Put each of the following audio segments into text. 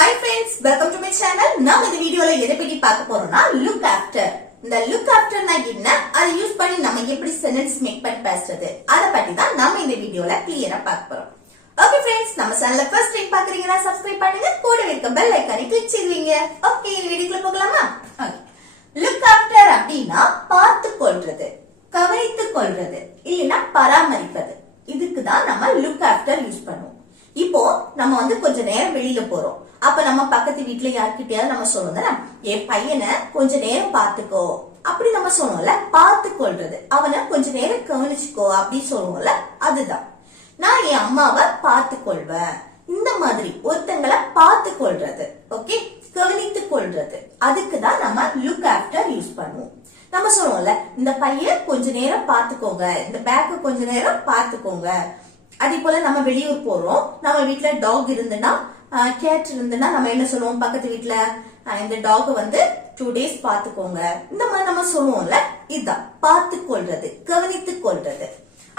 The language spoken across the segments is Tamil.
Hi friends, welcome to my channel. நாம் இந்த வீடியோல எதை பத்தி பார்க்க போறோம்னா look after. இந்த look after னா என்ன? அதை யூஸ் பண்ணி நம்ம எப்படி சென்டென்ஸ் மேக் பண்ணி பேசுறது? அத பத்தி தான் நாம இந்த வீடியோல கிளியரா பார்க்க போறோம். ஓகே फ्रेंड्स, நம்ம சேனலை ஃபர்ஸ்ட் டைம் பார்க்கறீங்கன்னா சப்ஸ்கிரைப் பண்ணுங்க, கூடவே இருக்க பெல் ஐகானை கிளிக் செய்வீங்க. ஓகே, இந்த வீடியோக்குள்ள போகலாமா? ஓகே. look after அப்படினா பார்த்துக்கொள்றது, கவனித்துக் கொள்றது, இல்லனா பராமரிப்பது. இதுக்கு தான் நம்ம look after யூஸ் பண்ணுவோம். இப்போ நம்ம கொஞ்ச நேரம் வெளியில போறோம். அப்ப நம்ம பக்கத்து வீட்டுல யார்கிட்டயாவது நம்ம சொல்லுவோம், என் பையனை கொஞ்ச நேரம் பாத்துக்கோ அப்படி நம்ம சொல்லுவோம்ல. பார்த்துக்கொள்றது, அவனை கொஞ்ச நேரம் கவனிச்சுக்கோ அப்படி சொல்லுவோம்ல, அதுதான். நான் என் அம்மாவை பார்த்துக்கொள்வேன், இந்த மாதிரி ஒருத்தங்களை பார்த்துக்கொள்றது, ஓகே, கவனித்துக் கொள்றது. அதுக்குதான் நம்ம லுக் ஆஃப்டர் யூஸ் பண்ணுவோம். நம்ம சொல்லுவோம்ல, இந்த பையன் கொஞ்ச நேரம் பாத்துக்கோங்க, இந்த பேக்க கொஞ்ச நேரம் பாத்துக்கோங்க. அதே போல நம்ம வெளியூர் போறோம், நம்ம வீட்டுல டாக் இருந்துன்னா, கேட் இருந்துன்னா நம்ம என்ன சொல்லுவோம், பக்கத்து வீட்டுல இந்த டாக் 2 days பாத்துக்கோங்க, இந்த மாதிரி நம்ம சொல்லுவோம்ல. இதுதான் பார்த்துக்கொள்றது, கவனித்துக் கொள்றது.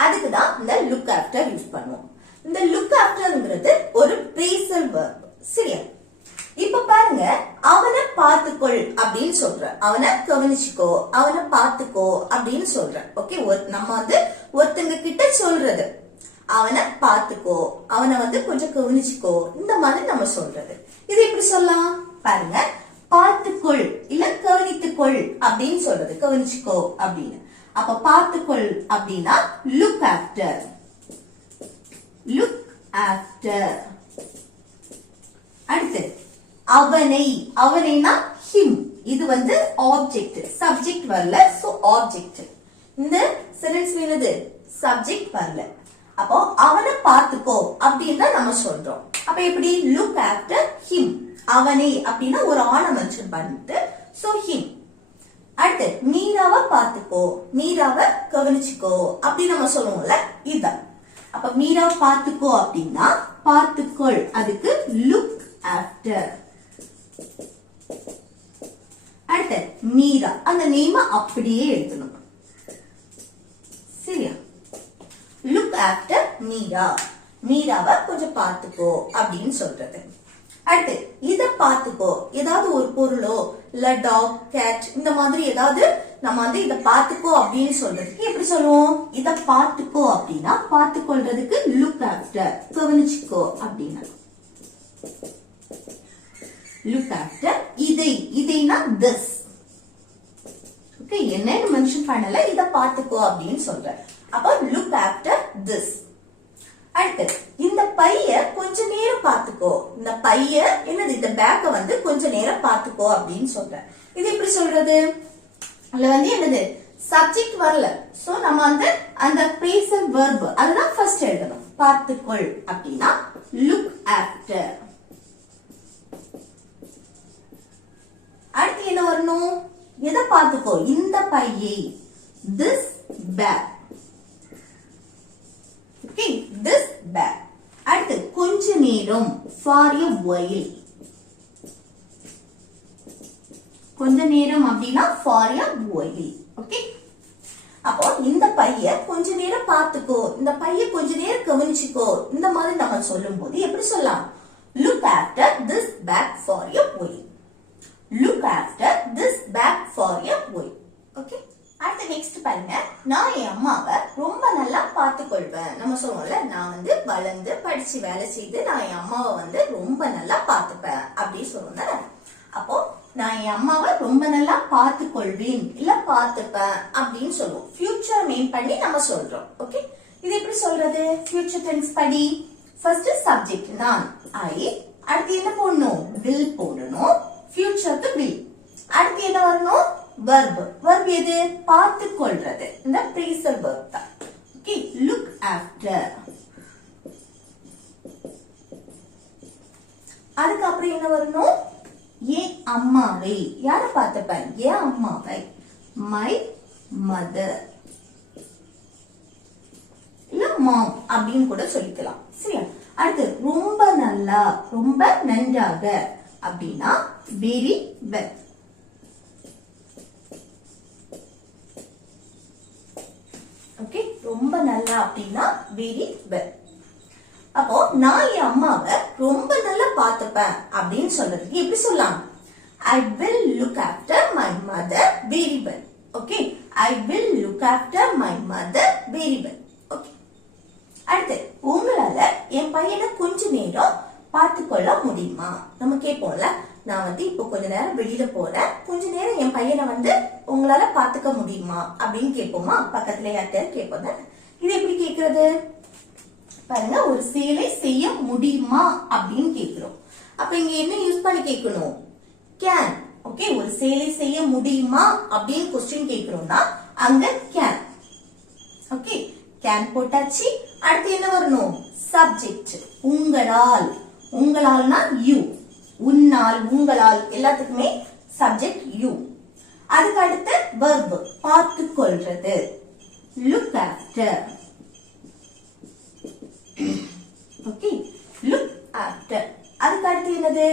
அதுக்குதான் இந்த லுக் ஆஃப்டர் யூஸ் பண்ணுவோம். இந்த லுக் ஆஃப்டர்ங்கிறது ஒரு பிரேசல் வெர்ப், சரியா? இப்ப பாருங்க, அவனை பார்த்துக்கொள் அப்படின்னு சொல்ற, அவனை கவனிச்சுக்கோ, அவனை பார்த்துக்கோ அப்படின்னு சொல்ற. ஓகே, நம்ம ஒருத்தங்க கிட்ட சொல்றது, அவனை பார்த்துக்கோ, அவனை கொஞ்சம் கவனிச்சுக்கோ, இந்த மாதிரி நம்ம சொல்றது. இது எப்படி சொல்லலாம் பாருங்க, பார்த்துக்கொள் இல்ல கவனித்துக்கொள் அப்படின்னு சொல்றது, கவனிச்சுக்கோ அப்படின்னு. அப்ப பார்த்துக்கொள் அப்படின்னா லுக் ஆஃப்டர், லுக் ஆஃப்டர். அடுத்து அவனை, அவனைனா ஹிம். இது ஆப்ஜெக்ட், சப்ஜெக்ட் வரல, சோ ஆப்ஜெக்ட். இந்த சென்டென்ஸ் என்னது, சப்ஜெக்ட் வரல. அப்போ அவனை பார்த்துக்கோ அப்படின்னு நம்ம சொல்றோம். அப்ப எப்படி, லுக் ஆஃப்டர் ஹிம். அவனை அப்படின்னா ஒரு ஆணை மென்ஷன் பண்ணிட்டு, சோ ஹிம். அடுத்து மீராவை பார்த்துக்கோ, மீராவை கவனிச்சுக்கோ அப்படி நம்ம சொல்லுவோம்ல, இதுதான். அப்ப மீராவை பார்த்துக்கோ அப்படின்னா பார்த்துக்கொள், அதுக்கு லுக் ஆஃப்டர். அடுத்து மீரா, அந்த நேம அப்படியே எழுதணும், சரியா? லுக் ஆஃப்டர் மீரா, மீராவை கொஞ்சம் பார்த்துக்கோ அப்படின்னு சொல்றது. அடுத்து இத பார்த்துக்கோ, ஏதாவது ஒரு பொருளோ இல்ல டாக், கேட், இந்த மாதிரி ஏதாவது நம்ம இத பார்த்துக்கோ அப்படின்னு சொல்றதுக்கு எப்படி சொல்லுவோம், இத பார்த்துக்கோ அப்படின்னா பார்த்துக்கொள்றதுக்கு லுக் ஆஃப்டர், கவனிச்சுக்கோ அப்படின்னா லுக் ஆஃப்டர். இதை, இதைனா திஸ். ஓகே, என்னன்னு மென்ஷன் பண்ணல, இத பார்த்துக்கோ அப்படின்னு சொல்ற. அப்ப லுக் ஆஃப்டர் திஸ். அடுத்து இந்த பைய கொஞ்ச நேரம் பாத்துக்கோ, இந்த பைய என்னது, இந்த பேக்க கொஞ்ச நேரம் பாத்துக்கோ அப்படின்னு சொல்ற. இது எப்படி சொல்றது, அதுல என்னது, சப்ஜெக்ட் வரல, சோ நம்ம அந்த பிரேசல் வெர்ப் அதுதான் ஃபர்ஸ்ட் எழுதணும். பார்த்துக்கொள் அப்படின்னா லுக் ஆஃப்டர். அடுத்து என்ன வரணும், எதை பார்த்துக்கோ, இந்த பையை, this bag. Okay, this bag. அடுத்து கொஞ்ச நேரம், for a while. கொஞ்ச நேரம் அப்படின்னா for a while. ஓகே, அப்போ இந்த பைய கொஞ்ச நேரம் பார்த்துக்கோ, இந்த பைய கொஞ்ச நேரம் கவனிச்சுக்கோ, இந்த மாதிரி நம்ம சொல்லும் போது எப்படி சொல்லலாம், look after this bag for a while. look after this bag for a while. Okay, அடுத்து நெக்ஸ்ட் பாருங்க, நான் என் அம்மாவை ரொம்ப நல்லா பார்த்துக்கொள்வேன். நம்ம சொல்லுவோம்ல, நான் வளர்ந்து படிச்சு வேலை செய்து நான் என் அம்மாவை ரொம்ப நல்லா பார்த்துப்பேன் அப்படி சொல்லுவோம். அப்போ நான் என் அம்மாவை ரொம்ப நல்லா பார்த்துக்கொள்வேன் இல்ல பார்த்துப்பேன் அப்படின்னு சொல்லுவோம். ஃபியூச்சர் மீன் பண்ணி நம்ம சொல்றோம். ஓகே, இது எப்படி சொல்றது, ஃபியூச்சர் டென்ஸ் படி ஃபர்ஸ்ட் சப்ஜெக்ட் நான், ஐ. அடுத்து என்ன போடணும், வில் போடணும், ஃபியூச்சருக்கு வில். அடுத்து என்ன வரணும், verb. verb எது, பார்த்துக்கொள்றது, இந்த பிரேசல் verb தான். Okay, look after. அதுக்கு அப்புறம் என்ன வரணும், என் அம்மாவை, யார பார்த்துப்பேன், என் அம்மாவை, my mother இல்ல mom அப்படின்னு கூட சொல்லிக்கலாம், சரியா? அடுத்து ரொம்ப நல்லா, ரொம்ப நன்றாக அப்படின்னா very well. ஓகே, ரொம்ப நல்லா அப்படின்னா very well. அப்போ நான் என் அம்மாவை ரொம்ப நல்லா பாத்துப்பேன் அப்படின்னு சொல்றதுக்கு எப்படி சொல்லலாம்? I will look after my mother very well. Okay, I will look after my mother very well. Okay. அடுத்து, உங்களால என் பையனை கொஞ்ச நேரம் பார்த்துக்கொள்ள முடியுமா? நம்ம கேட்போம்ல, நான் இப்போ கொஞ்ச நேரம் வெளியில போறேன், கொஞ்ச நேரம் என் பையனை உங்களால பாத்துக்க முடியுமா அப்படின்னு கேட்போமா? பக்கத்துல யார்கிட்ட கேட்போம். இது எப்படி கேக்குறது பாருங்க, ஒரு செயலை செய்ய முடியுமா அப்படின்னு கேக்குறோம். அப்ப இங்க என்ன யூஸ் பண்ணி கேட்கணும்? கேன். ஓகே, ஒரு செயலை செய்ய முடியுமா அப்படின்னு கொஸ்டின் கேக்குறோம்னா அங்க கேன். ஓகே, கேன் போட்டாச்சு. அடுத்து என்ன வரணும்? சப்ஜெக்ட். உங்களால். உங்களால்னா யூ. உன்னால், உங்களால் எல்லாத்துக்குமே சப்ஜெக்ட் யூ. அதுக்கு அடுத்து வெர்ப், பார்த்து கொள்றது. Look after. Okay, look after. அதுக்கு அடுத்து என்னது?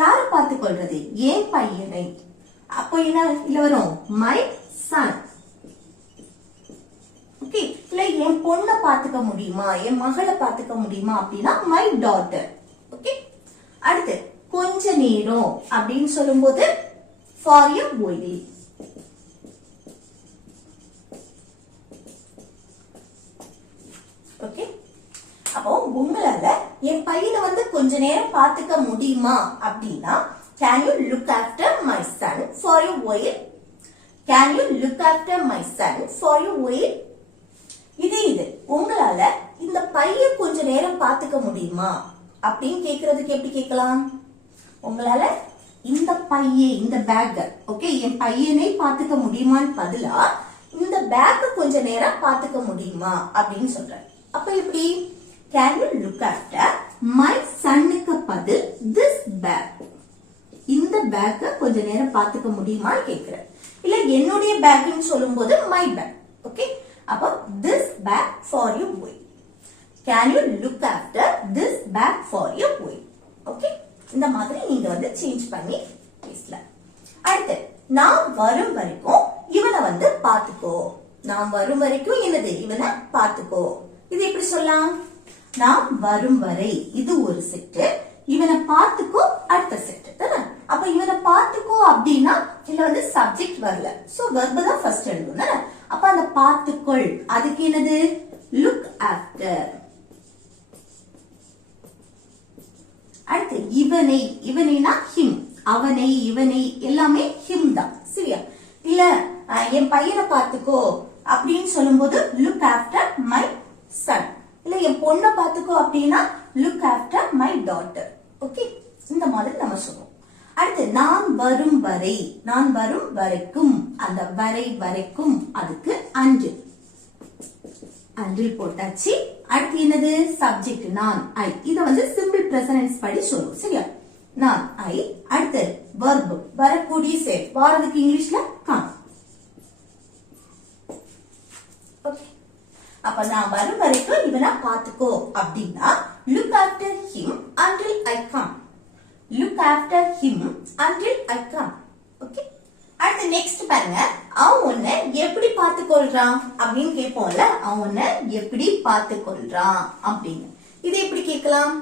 யார பார்த்து கொள்றது? என் பையனை. அப்போ என்ன இல்ல வரும்? My son. ஓகே, இல்ல என் பொண்ணை பாத்துக்க முடியுமா, என் மகளை பாத்துக்க முடியுமா அப்படின்னா மை டாட்டர். ஓகே, அடுத்து கொஞ்ச நேரம் அப்படின்னு சொல்லும்போது ஃபார் எ while. ஓகே, அப்போ உங்களால என் பையனை கொஞ்ச நேரம் பாத்துக்க முடியுமா அப்படின்னா can you look after my son for a while? Can you look after my son for a while? இது உங்களால இந்த பையன் கொஞ்ச நேரம் பாத்துக்க முடியுமா அப்படின்னு கேக்குறதுக்கு எப்படி கேட்கலாம்? உங்களால இந்த பையன், இந்த பேக், ஓகே, என் பையனை பாத்துக்க முடியுமான்னு பதிலா இந்த பேக் கொஞ்ச நேரம் பாத்துக்க முடியுமா அப்படின்னு சொல்றேன். அப்ப எப்படி? Can you look after my sonக்கு பதில் this bag. இந்த பேக் கொஞ்ச நேரம் பாத்துக்க முடியுமான்னு கேக்குறேன். இல்ல என்னுடைய பேக்னு சொல்லும்போது my bag. ஓகே, அப்ப this bag for you boy. Can you look after this bag for you boy? Okay, இந்த மாதிரி நீங்க சேஞ்ச் பண்ணி பேசலாம். அடுத்து, நான் வரும் வரைக்கும் இவனை பாத்துக்கோ. நான் வரும் வரைக்கும் என்னது? இவனை பாத்துக்கோ. இது எப்படி சொல்லலாம்? நான் வரும் வரை இது ஒரு செட்டு, இவனை பார்த்துக்கோ அடுத்த செட்டு தானே. அப்ப இவனை பார்த்துக்கோ அப்படின்னா இதுல சப்ஜெக்ட் வரல, சோ வெர்ப் தான் ஃபர்ஸ்ட் எழுதணும். அப்ப அந்த பார்த்துக்கொள் அதுக்கு என்னது? Look after. அடுத்து இவனை, இவனைனா ஹிம். அவனை, இவனை எல்லாமே ஹிம் தான், சரியா? இல்ல என் பையனை பார்த்துக்கோ அப்படின்னு சொல்லும்போது லுக் ஆஃப்டர் மை சன். இல்ல என் பொண்ணை பாத்துக்கோ அப்படின்னா look after my daughter. Okay, இந்த மாதிரி நம்ம சொல்லுவோம். அடுத்து நான் வரும் வரை, நான் வரும் வரைக்கும், அந்த வரை வரைக்கும் அதுக்கு அன்றில். அன்றில் போட்டாச்சு. அடுத்து என்னது? சப்ஜெக்ட் நான், ஐ. இத சிம்பிள் பிரசன்ஸ் படி சொல்லுவோம், சரியா? நான், ஐ. அடுத்து வெர்ப், வரக்கூடிய செயல். வாரதுக்கு இங்கிலீஷ்ல கம். ஓகே, அப்ப நான் வரும் வரைக்கும் இவனை பாத்துக்கோ அப்படின்னா look after him until I come. Look after him until I come. Okay, அடுத்து நெக்ஸ்ட் பாருங்க. அவன் உன்னை எப்படி பாத்துக்கொள்றான் அப்படின்னு கேட்போம்ல. அவன் உன்னை எப்படி பாத்துக்கொள்றான் அப்படின்னு இது எப்படி கேட்கலாம்?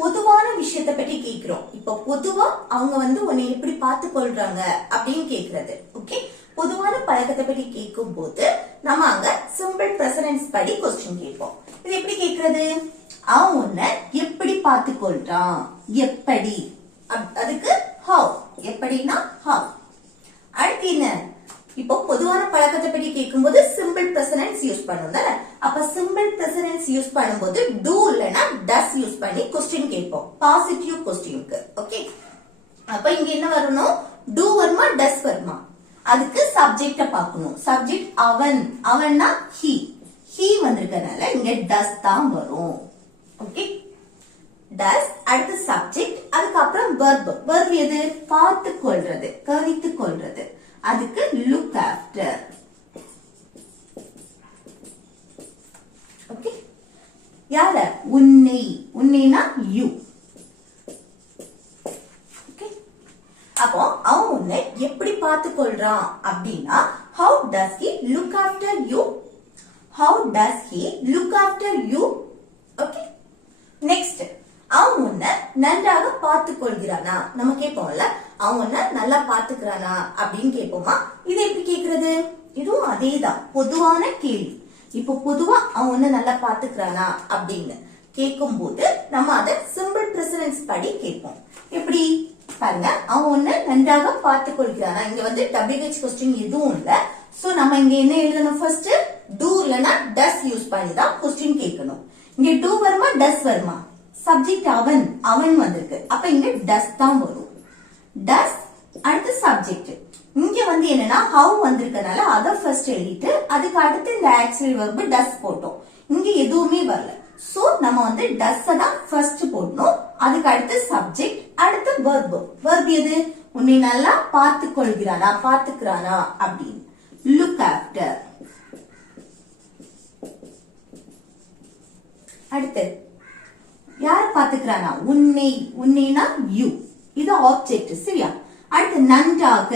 பொதுவான விஷயத்தை பற்றி கேட்கிறோம். இப்ப பொதுவா அவங்க உன்னை எப்படி பாத்துக்கொள்றாங்க அப்படின்னு கேக்குறது. ஓகே, பொதுவான பழக்கத்தை பற்றி கேட்கும் போது நம்ம அங்க சிம்பிள் பிரசன்ஸ் படி கொஸ்டின் கேட்போம். இது எப்படி கேக்குறது? அவன் உன்னை எப்படி பாத்துக்கொள்றான். எப்படி, அதுக்கு ஹவ். எப்படின்னா ஹவ். அடுத்து என்ன? இப்போ பொதுவான பழக்கத்தை பற்றி கேட்கும் போது சிம்பிள் பிரசன்ஸ் யூஸ் பண்ணுவோம். அப்ப சிம்பிள் பிரசன்ஸ் யூஸ் பண்ணும்போது டூ இல்லனா டஸ் யூஸ் பண்ணி கொஸ்டின் கேட்போம், பாசிட்டிவ் கொஸ்டினுக்கு. ஓகே, அப்ப இங்க என்ன வரணும்? டூ வருமா டஸ் வருமா? அதுக்கு சப்ஜெக்ட பார்க்கணும். சப்ஜெக்ட் அவன், அவன்னா ஹி. ஹி வந்திருக்கனால இங்க டஸ் தான் வரும். ஓகே, டஸ். அடுத்து சப்ஜெக்ட், அதுக்கப்புறம் வெர்ப். வெர்ப் எது? பார்த்து கொள்றது, கவனித்து கொள்றது. அதுக்கு லுக் ஆஃப்டர். ஓகே, யார? உன்னை. உன்னைனா யூ. அப்போ அவன் உன்னை எப்படி பார்த்து கொள்றான் அப்படின்னா how does he look after you? How does he look after you? Okay, பார்த்து கொள்கிறானா நம்ம கேட்போம்ல, அவன் உன்னை நல்லா பாத்துக்கிறானா அப்படின்னு கேட்போமா. இது எப்படி கேக்குறது? இதுவும் அதேதான், பொதுவான கேள்வி. இப்போ பொதுவா அவன் உன்னை நல்லா பாத்துக்கிறானா அப்படின்னு கேட்கும் போது நம்ம அதை சிம்பிள் பிரசன்ஸ் படி கேட்போம். எப்படி பாருங்க, அவன் உன்னை நன்றாக பார்த்து கொள்கிறானா. இங்க வந்து WH கொஸ்டின் எதுவும் இல்ல. சோ நம்ம இங்க என்ன எழுதணும்? ஃபர்ஸ்ட் do இல்லனா does யூஸ் பண்ணி தான் கொஸ்டின் கேட்கணும். இங்க do வருமா does வருமா? சப்ஜெக்ட் அவன், அவன் வந்திருக்கு. அப்ப இங்க does தான் வரும். does அடுத்து சப்ஜெக்ட். இங்க வந்து என்னன்னா how வந்திருக்கனால அத ஃபர்ஸ்ட் எழுதிட்டு அதுக்கு அடுத்து இந்த ஆக்சிலரி வெர்ப் does போட்டோம். இங்க எதுவுமே வரல. சோ நம்ம வந்து does தான் ஃபர்ஸ்ட் போடணும். அதுக்கு அடுத்து சப்ஜெக்ட், அடுத்து verb. verb எது? உன்னை நல்லா பார்த்து கொள்கிறானா, பாத்துக்கிறானா அப்படின்னு. look after. அடுத்து யார பாத்துக்கிறானா? உன்னை, உன்னைனா you. இது ஆப்ஜெக்ட், சரியா? அடுத்து நன்றாக,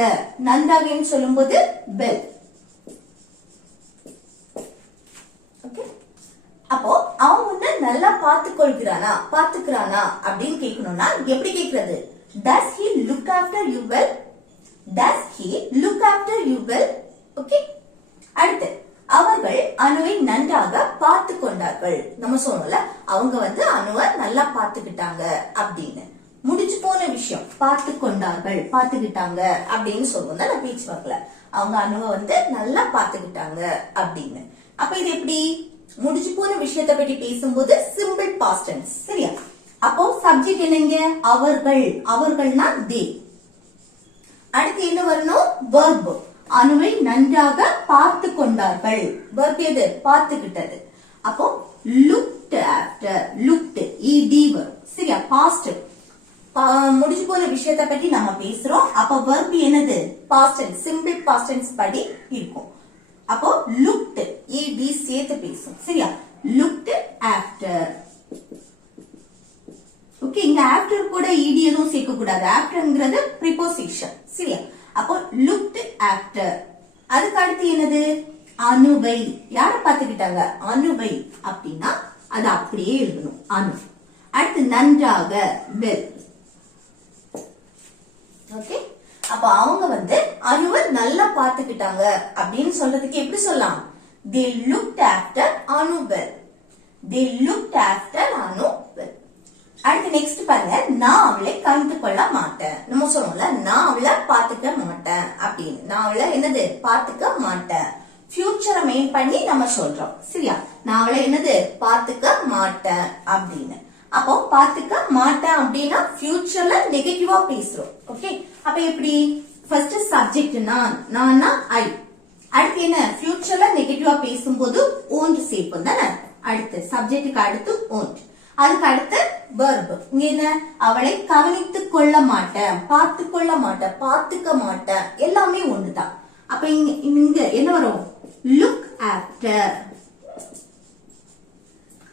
நன்றாகன்னு சொல்லும்போது well. ஓகே, அப்போ அவன் உன்னை நல்லா பார்த்து கொள்கிறானா, பாத்துக்கிறானா அப்படின்னு கேட்கணும்னா எப்படி கேக்குறது? does he look after you well? does he look after you well? Okay, அடுத்து அவர்கள் அனுவை நன்றாக பார்த்து கொண்டார்கள். நம்ம சொன்னோம்ல, அவங்க வந்து அனுவை நல்லா பார்த்துக்கிட்டாங்க அப்படின்னு. முடிஞ்சு போன விஷயம், பார்த்து கொண்டார்கள், பார்த்துக்கிட்டாங்க அப்படின்னு சொல்லுவோம் தான் பீச் வாக்ல. அவங்க அனுவை வந்து நல்லா பார்த்துக்கிட்டாங்க அப்படின்னு. அப்ப இது எப்படி? முடிஞ்சு போன விஷயத்தை பற்றி பேசும்போது சிம்பிள் பாஸ்ட் டென்ஸ், சரியா? அப்போ சப்ஜெக்ட் என்னங்க? அவர்கள், அவர்கள்னா they. அடுத்து என்ன வரணும்? verb. அனுவை நன்றாக பார்த்து கொண்டார்கள். verb எது? பார்த்துக்கிட்டது. அப்போ looked after, looked ed வரும், சரியா? past. முடிஞ்சு போன விஷயத்தை பத்தி நம்ம பேசுறோம். அப்ப verb என்னது? past tense, simple past tense படி இருக்கும். அப்போ looked ed சேர்த்து பேசும், சரியா? looked after. ஓகே, இங்க after கூட ed எதுவும் சேர்க்க கூடாது. afterங்கிறது preposition, சரியா? அப்போ looked after. அதுக்கு அடுத்து என்னது? அனுவை. யார பாத்துக்கிட்டாங்க? அனுவை அப்படின்னா அது அப்படியே எழுதணும், அனு. அடுத்து நன்றாக well. ஓகே, அப்ப அவங்க வந்து அனுவை நல்லா பாத்துக்கிட்டாங்க அப்படின்னு சொல்றதுக்கு எப்படி சொல்லலாம்? they looked after Anu well. they looked after Anu well. அடுத்து நெக்ஸ்ட் பாருங்க, நான் அவளை கவனித்து கொள்ள மாட்டேன். நம்ம சொல்லுவோம்ல, நான் அவளை பாத்துக்க மாட்டேன் அப்படின்னு. நான் அவளை என்னது? பாத்துக்க மாட்டேன். ஃபியூச்சரை மெயின் பண்ணி நம்ம சொல்றோம், சரியா? நான் அவளை என்னது? பாத்துக்க மாட்டேன் அப்படின்னு. அப்போ பாத்துக்க மாட்டேன் அப்படின்னா ஃபியூச்சர்ல நெகட்டிவா பேசுறோம். ஓகே, அப்ப எப்படி? ஃபர்ஸ்ட் சப்ஜெக்ட் நான், நான்னா ஐ. அடுத்து என்ன? ஃபியூச்சர்ல நெகட்டிவா பேசும்போது ஓன்ட் சேர்ப்போம் தானே. அடுத்து சப்ஜெக்டுக்கு அடுத்து ஓன்ட். அதுக்கு அடுத்து verb. இங்க என்ன? அவளை கவனித்துக் கொள்ள மாட்டேன், பார்த்து கொள்ள மாட்டேன், பாத்துக்க மாட்டேன், எல்லாமே ஒண்ணுதான். அப்ப இங்க என்ன வரும்? look after.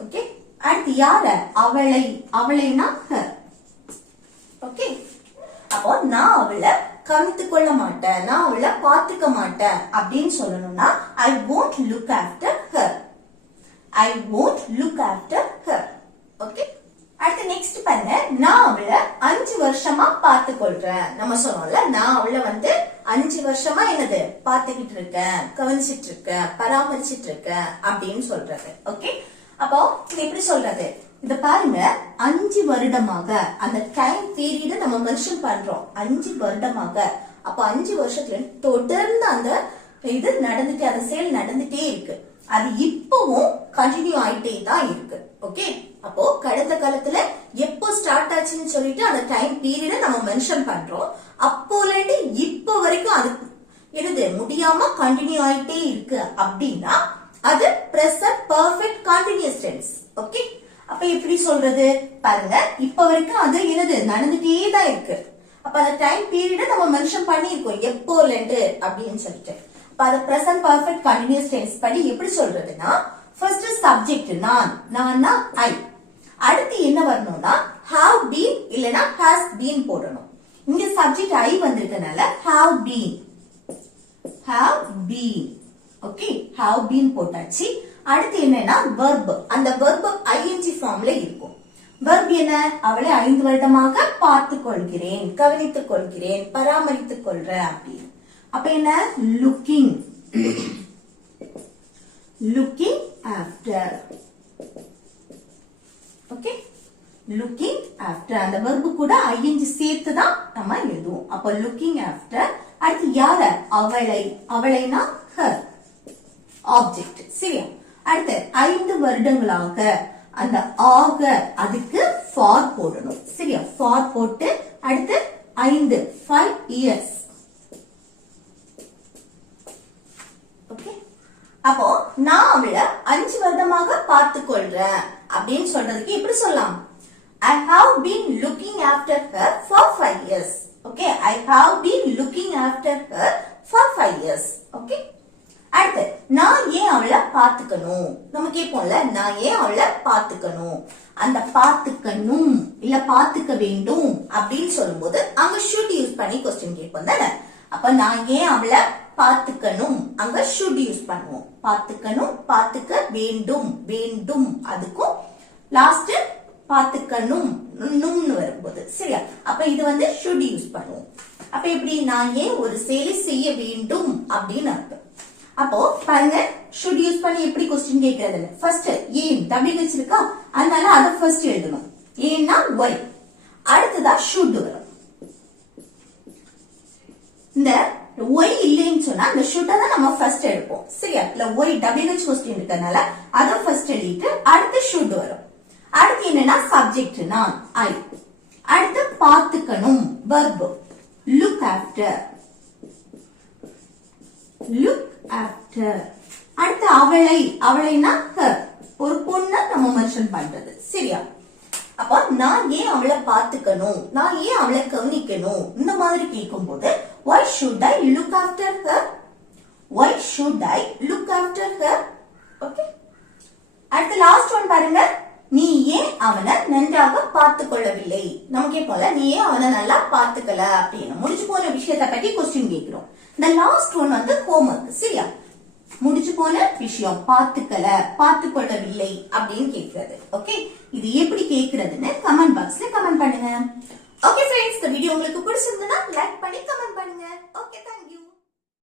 ஓகே, அடுத்து யார? அவளை, அவளைனா her. ஓகே, அப்போ நான் அவளை கவனித்துக் கொள்ள மாட்டேன், நான் அவளை பாத்துக்க மாட்டேன் அப்படின்னு சொல்லணும்னா I won't look after her. I won't look after her. Okay, அடுத்து நெக்ஸ்ட் பாருங்க, நான் அவளை 5 வருஷமா பார்த்து கொள்றேன். நம்ம சொன்னோம்ல, நான் அவளை வந்து 5 வருஷமா என்னது? பாத்துக்கிட்டு இருக்கேன், கவனிச்சிட்டு இருக்கேன், பராமரிச்சிட்டு இருக்கேன் அப்படின்னு சொல்றது. ஓகே, அப்போ இது எப்படி சொல்றது? இத பாருங்க, 5 வருடமாக, அந்த டைம் பீரியட் நம்ம மென்ஷன் பண்றோம். 5 வருடமாக. அப்ப 5 வருஷத்துல தொடர்ந்து அந்த இது நடந்துட்டே, அந்த செயல் நடந்துட்டே இருக்கு. அது இப்பவும் கண்டினியூ ஆயிட்டே தான் இருக்கு. ஓகே, அப்போ கடந்த காலத்துல எப்போ ஸ்டார்ட் ஆச்சுன்னு சொல்லிட்டு அந்த டைம் பீரியட் நம்ம மென்ஷன் பண்றோம். அப்போல இருந்து இப்ப வரைக்கும் அது என்னது? முடியாம கண்டினியூ ஆயிட்டே இருக்கு அப்படின்னா அது present perfect continuous tense. Okay, அப்ப எப்படி சொல்றது? பாருங்க, இப்ப வரைக்கும் அது என்னது? நடந்துட்டே தான் இருக்கு. அப்ப அந்த டைம் பீரியட் நம்ம மென்ஷன் பண்ணிருக்கோம், எப்போல இருந்து அப்படின்னு சொல்லிட்டு. அப்ப அது பிரசன்ட் பெர்ஃபெக்ட் கண்டினியூஸ் டென்ஸ் படி எப்படி சொல்றதுன்னா, ஃபர்ஸ்ட் சப்ஜெக்ட் நான், நான்னா ஐ. அடுத்து என்ன வரணும்னா have been இல்லனா has been போடணும். இங்க சப்ஜெக்ட் ஐ வந்திருக்கனால have been, have been. Okay, have been போட்டாச்சு. அடுத்து என்னன்னா verb. அந்த verb ing ஃபார்ம்ல இருக்கும். verb என்ன? அவளை 5 வருடமாக பார்த்துக் கொள்கிறேன், கவனித்துக் கொள்கிறேன், பராமரித்துக் கொள்றேன் அப்படின்னு. அப்ப என்ன? looking. looking after. Okay, looking after அந்த verb கூட ing சேர்த்து தான் நம்ம எழுதுவோம். அப்ப looking after. அடுத்து யார? அவளை. அவளைனா her ஆப்ஜெக்ட். சரியா? அடுத்து 5 வருடங்களாக அந்த ஆக அதுக்கு for போடணும். சரியா? for போட்டு அடுத்து 5 years. ஓகே, அப்போ நான் அவளை 5 வருடமாக பார்த்து கொள்றேன் அப்படின்னு சொல்றதுக்கு எப்படி சொல்லலாம்? I have been looking after her for 5 years. Okay, I have been looking after her for 5 years. Okay, அடுத்து நான் ஏன் அவளை பார்த்துக்கணும்? நம்ம கேட்போம்ல, நான் ஏன் அவளை பார்த்துக்கணும். அந்த பார்த்துக்கணும் இல்ல பார்த்துக்க வேண்டும் அப்படின்னு சொல்லும்போது அங்க should யூஸ் பண்ணி क्वेश्चन கேட்போம் தானே. அப்ப நான் ஏன் அவளை பார்த்துக்கணும் அங்க should யூஸ் பண்ணுவோம். பார்த்துக்கணும், பார்த்துக்க வேண்டும், வேண்டும் அதுக்கும் லாஸ்ட் பார்த்துக்கணும் நும்னு வரும்போது. சரியா? அப்ப இது வந்து should யூஸ் பண்ணுவோம். அப்ப எப்படி? நான் ஏன் ஒரு செயலை செய்ய வேண்டும் அப்படின்னு அர்த்தம். அப்போ பாருங்க, should யூஸ் பண்ணி எப்படி क्वेश्चन கேக்குறது? ஃபர்ஸ்ட் ஏன் WH இருக்கா, அதனால அத ஃபர்ஸ்ட் எழுதணும். ஏன்னா why, அடுத்ததா should வரும். இந்த why இல்லைன்னு சொன்னா இந்த should தான் நம்ம ஃபர்ஸ்ட் எடுப்போம். சரியா? இல்ல why WH क्वेश्चन இருக்கனால அத ஃபர்ஸ்ட் எழுதிட்டு அடுத்து should வரும். அடுத்து என்னன்னா சப்ஜெக்ட் நான் I. அடுத்து பார்த்துக்கணும் verb look after. look after. அடுத்து அவளை. அவளைனா her ஒரு பொண்ணை நம்ம மென்ஷன் பண்றது. சரியா? அப்ப நான் ஏன் அவளை பார்த்துக்கணும், நான் ஏன் அவளை கவனிக்கணும் இந்த மாதிரி கேட்கும்போது why should I look after her? why should I look after her? Okay, அடுத்து லாஸ்ட் ஒன் பாருங்க, நீ ஏன் அவனை நன்றாக பார்த்து கொள்ளவில்லை. நம்ம கேட்போம்ல, நீ ஏன் அவனை நல்லா பார்த்துக்கல அப்படின்னு. முடிச்சு போன விஷயத்தை பத்தி क्वेश्चन கேட்கிறோம். இந்த லாஸ்ட் ஒன் வந்து ஹோம்வொர்க். சரியா? முடிச்சு போன விஷயம் பார்த்துக்கல, பார்த்து கொள்ளவில்லை அப்படின்னு கேட்கிறது. ஓகே, இது எப்படி கேட்கிறதுன்னு கமெண்ட் பாக்ஸ்ல கமெண்ட் பண்ணுங்க. ஓகே ஃப்ரெண்ட்ஸ், இந்த வீடியோ உங்களுக்கு பிடிச்சிருந்தா லைக் பண்ணி கமெண்ட் பண்ணுங்க. ஓகே,